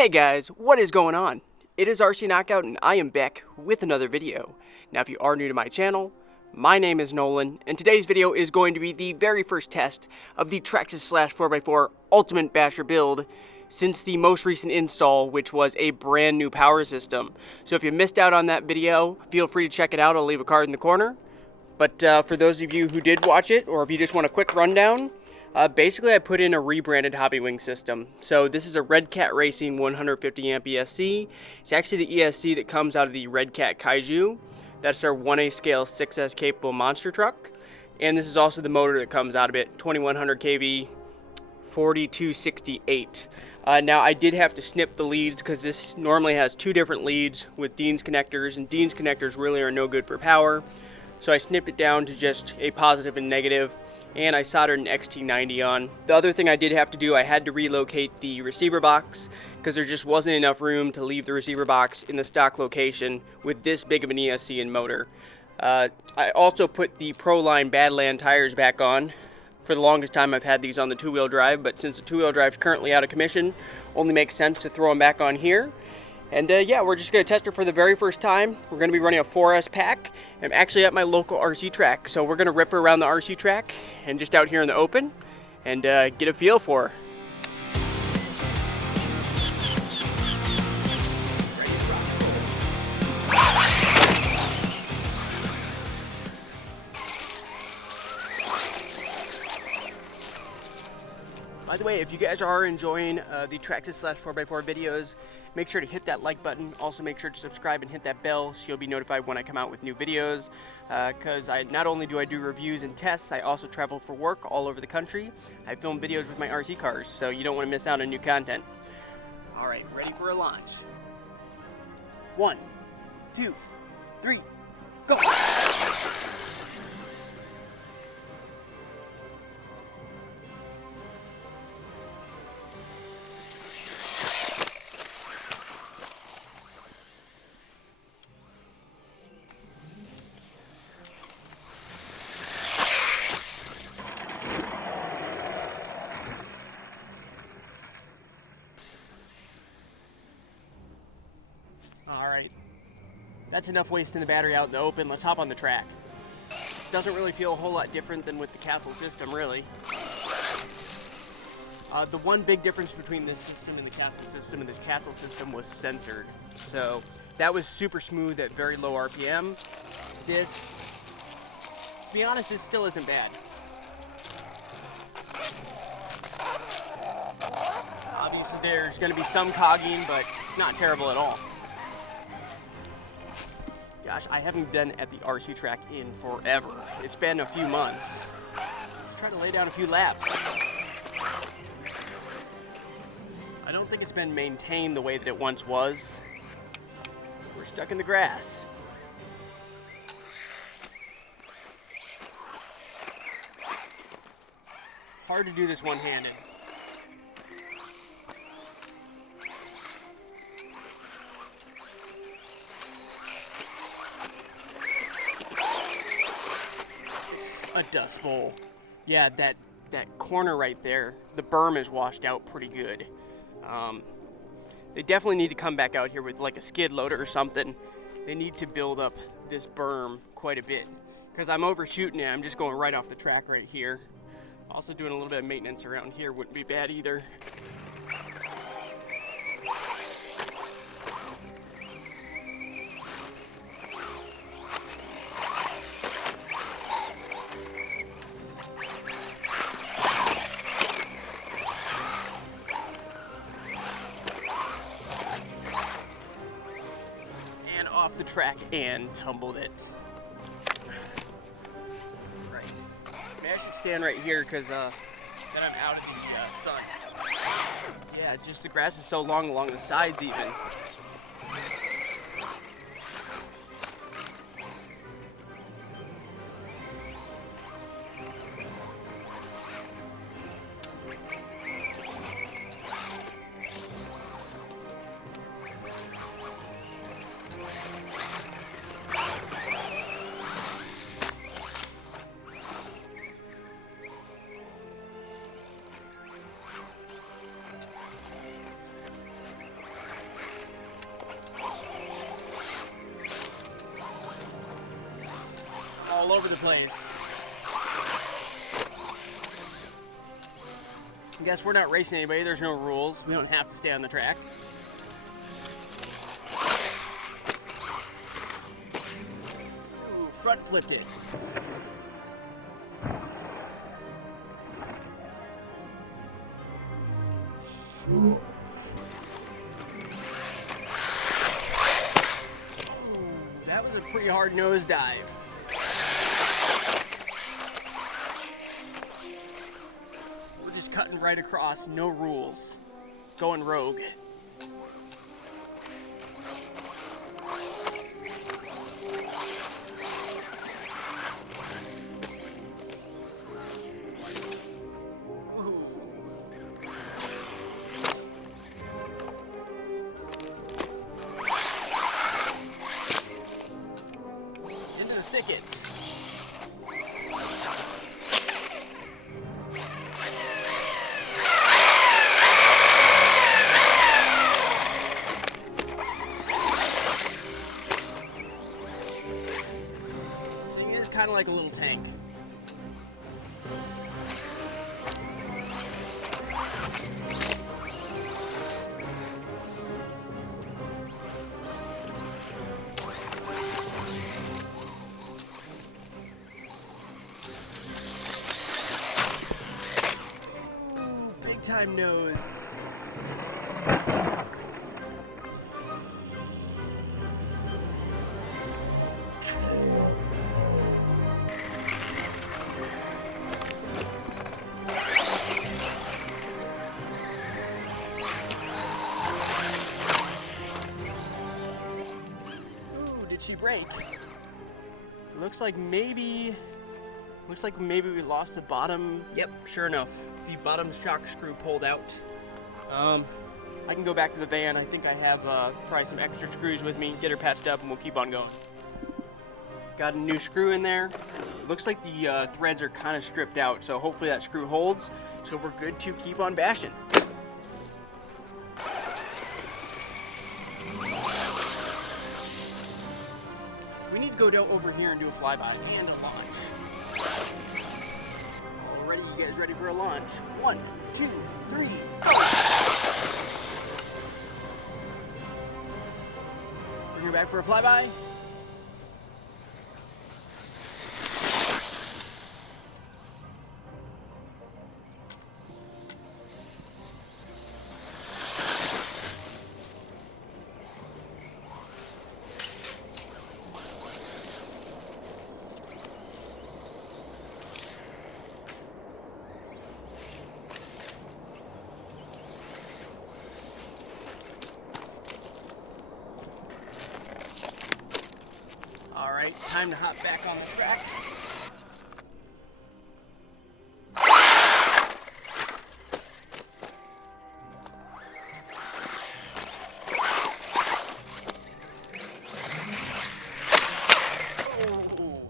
Hey guys, what is going on? It is RC Knockout and I am back with another video. Now if you are new to my channel, my name is Nolan and today's video is going to be the very first test of the Traxxas Slash 4x4 Ultimate Basher build since the most recent install, which was a brand new power system. So if you missed out on that video, feel free to check it out. I'll leave a card in the corner. But for those of you who did watch it, or if you just want a quick rundown, basically I put in a rebranded Hobbywing system. So this is a Redcat Racing 150 amp ESC. It's actually the ESC that comes out of the Redcat Kaiju. That's our 1A scale 6S capable monster truck. And this is also the motor that comes out of it, 2100 kV 4268. Now I did have to snip the leads because this normally has two different leads with Dean's connectors, and Dean's connectors really are no good for power. So I snipped it down to just a positive and negative, and I soldered an XT90 on. The other thing I did have to do, I had to relocate the receiver box because there just wasn't enough room to leave the receiver box in the stock location with this big of an ESC and motor. I also put the Proline Badland tires back on. For the longest time I've had these on the two-wheel drive, but since the two-wheel drive is currently out of commission, only makes sense to throw them back on here. And yeah, we're just going to test it for the very first time. We're going to be running a 4S pack. I'm actually at my local RC track, so we're going to rip her around the RC track and just out here in the open and get a feel for her. By the way, if you guys are enjoying the Traxxas Slash 4x4 videos, make sure to hit that like button. Also make sure to subscribe and hit that bell so you'll be notified when I come out with new videos. Because not only do I do reviews and tests, I also travel for work all over the country. I film videos with my RC cars, so you don't want to miss out on new content. Alright, ready for a launch. 1, 2, 3, go! Alright, that's enough wasting the battery out in the open. Let's hop on the track. Doesn't really feel a whole lot different than with the Castle system, really. The one big difference between this system and the Castle system was censored. So that was super smooth at very low RPM. This, to be honest, this still isn't bad. Obviously there's going to be some cogging, but not terrible at all. Gosh, I haven't been at the RC track in forever. It's been a few months. Let's try to lay down a few laps. I don't think it's been maintained the way that it once was. We're stuck in the grass. Hard to do this one-handed. A dust bowl. Yeah, that corner right there, the berm is washed out pretty good. They definitely need to come back out here with like a skid loader or something. They need to build up this berm quite a bit because I'm overshooting it. I'm just going right off the track right here. Also doing a little bit of maintenance around here wouldn't be bad either. Off the track and tumbled it. Right. Maybe I should stand right here because then I'm out of the sun. Yeah, just the grass is so long along the sides even. over the place. I guess we're not racing anybody. There's no rules. We don't have to stay on the track. Ooh, front flipped it. Ooh, that was a pretty hard nosedive. We're just cutting right across, no rules. Going rogue. Thickets. This thing is kind of like a little tank. Time nose. Ooh, did she break? Looks like maybe we lost the bottom. Yep, sure enough. The bottom shock screw pulled out. I can go back to the van. I think I have probably some extra screws with me. Get her patched up and we'll keep on going. Got a new screw in there. Looks like the threads are kind of stripped out, so hopefully that screw holds. So we're good to keep on bashing. We need to go over here and do a flyby and a launch. Already, you guys ready for a launch? 1, 2, 3, go! Bring her back for a flyby. Alright, time to hop back on the track. Oh.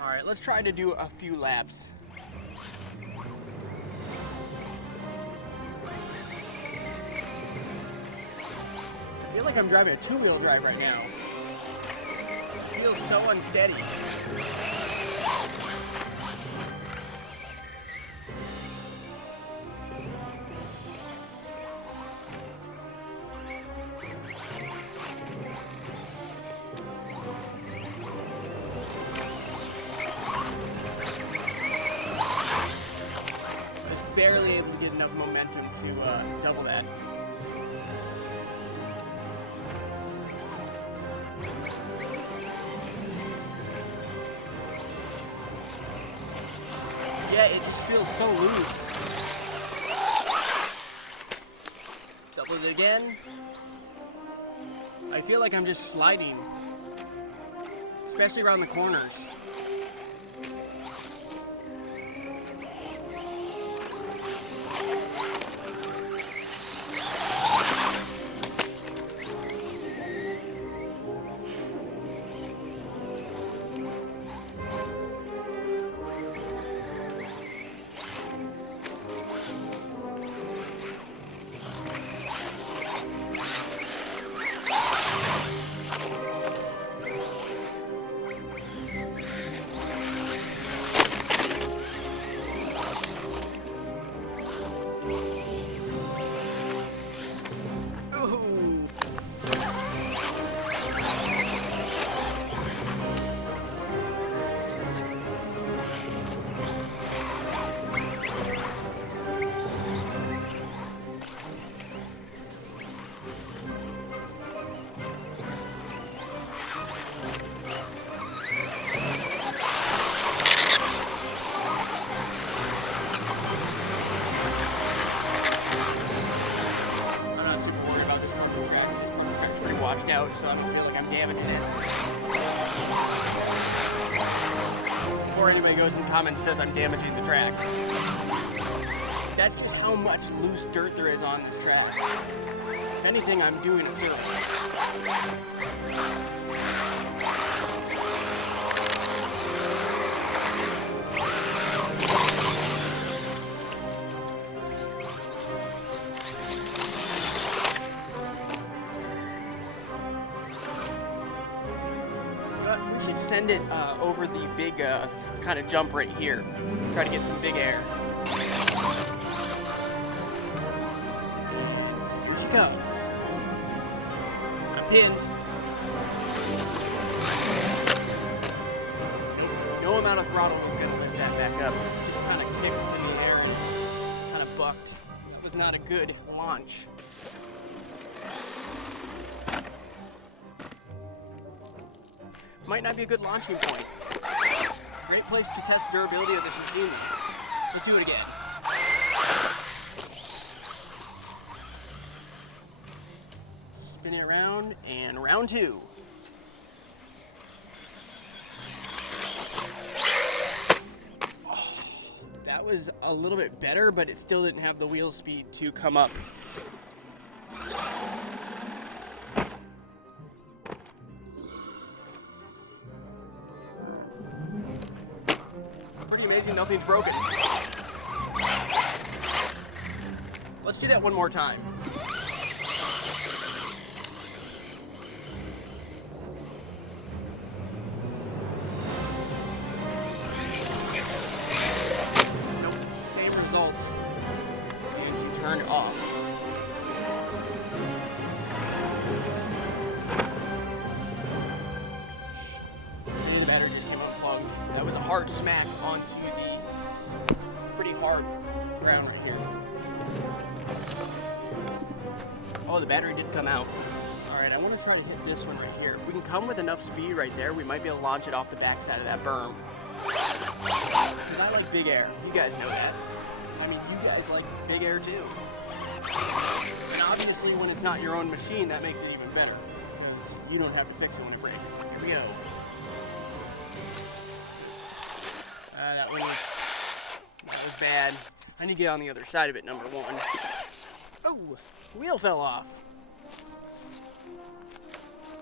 Alright, let's try to do a few laps. I feel like I'm driving a two-wheel drive right now. It feels so unsteady. Just barely able to get enough momentum to double that. Yeah, it just feels so loose. Double it again. I feel like I'm just sliding, especially around the corners. out, so I don't feel like I'm damaging it. Before anybody goes in the comments and says I'm damaging the track. That's just how much loose dirt there is on this track. If anything, I'm doing a service. We should send it over the big kind of jump right here. Try to get some big air. Here she comes. Pinned. No amount of throttle is going to lift that back up. Just kind of kicked in the air and kind of bucked. That was not a good launch. Might not be a good launching point. Great place to test durability of this machine. Let's do it again. Spin it around, and round two. Oh, that was a little bit better, but it still didn't have the wheel speed to come up. Pretty amazing, nothing's broken. Let's do that one more time. Nope, same result. And she turned off. And the battery just came unplugged. That was a hard smack onto the pretty hard ground right here. Oh, the battery did come out. All right, I want to try to hit this one right here. If we can come with enough speed right there, we might be able to launch it off the backside of that berm. Because I like big air. You guys know that. I mean, you guys like big air too. And obviously, when it's not your own machine, that makes it even better. Because you don't have to fix it when it breaks. Here we go. That was bad. I need to get on the other side of it, number one. Oh, wheel fell off.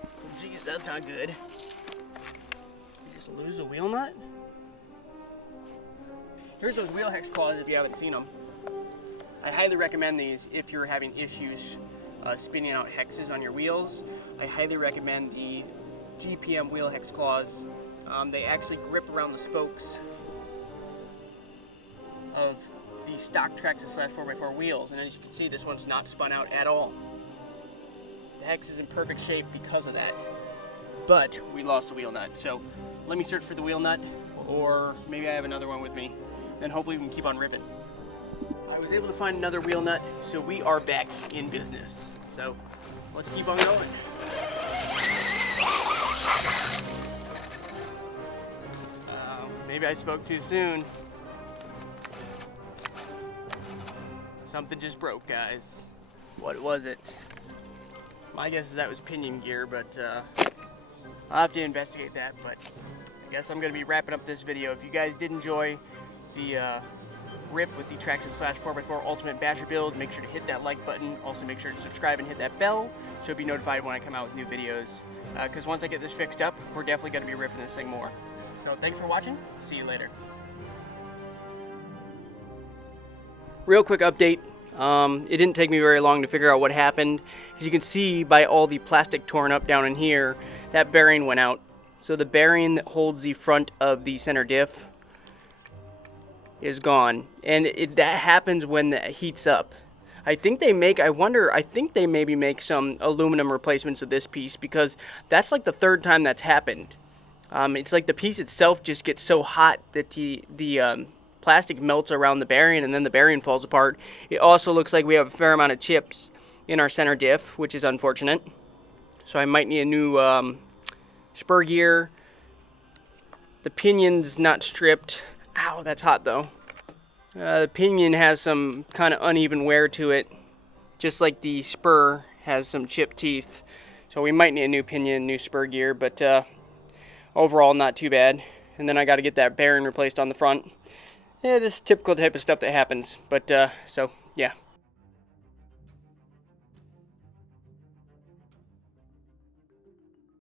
Oh, geez, that's not good. You just lose a wheel nut? Here's those wheel hex claws if you haven't seen them. I highly recommend these if you're having issues spinning out hexes on your wheels. I highly recommend the GPM Wheel Hex Claws. They actually grip around the spokes of the stock Traxxas Slash 4x4 wheels, and as you can see, this one's not spun out at all. The hex is in perfect shape because of that, but we lost the wheel nut. So let me search for the wheel nut, or maybe I have another one with me, then hopefully we can keep on ripping. I was able to find another wheel nut, so we are back in business. So let's keep on going. Maybe I spoke too soon. Something just broke, guys. What was it? My guess is that was pinion gear, but I'll have to investigate that. But I guess I'm going to be wrapping up this video. If you guys did enjoy the rip with the Traxxas Slash 4x4 Ultimate Basher build, make sure to hit that like button. Also make sure to subscribe and hit that bell so you'll be notified when I come out with new videos. Because once I get this fixed up, we're definitely going to be ripping this thing more. So thanks for watching. See you later. Real quick update. It didn't take me very long to figure out what happened. As you can see by all the plastic torn up down in here, that bearing went out. So the bearing that holds the front of the center diff is gone. And that happens when it heats up. I think they maybe make some aluminum replacements of this piece, because that's like the third time that's happened. It's like the piece itself just gets so hot that the plastic melts around the bearing, and then the bearing falls apart. It also looks like we have a fair amount of chips in our center diff, which is unfortunate. So I might need a new spur gear. The pinion's not stripped. Ow, that's hot though. The pinion has some kind of uneven wear to it, just like the spur has some chipped teeth. So So we might need a new pinion, new spur gear, but overall not too bad. And then I got to get that bearing replaced on the front. Yeah, this is typical type of stuff that happens. But so yeah.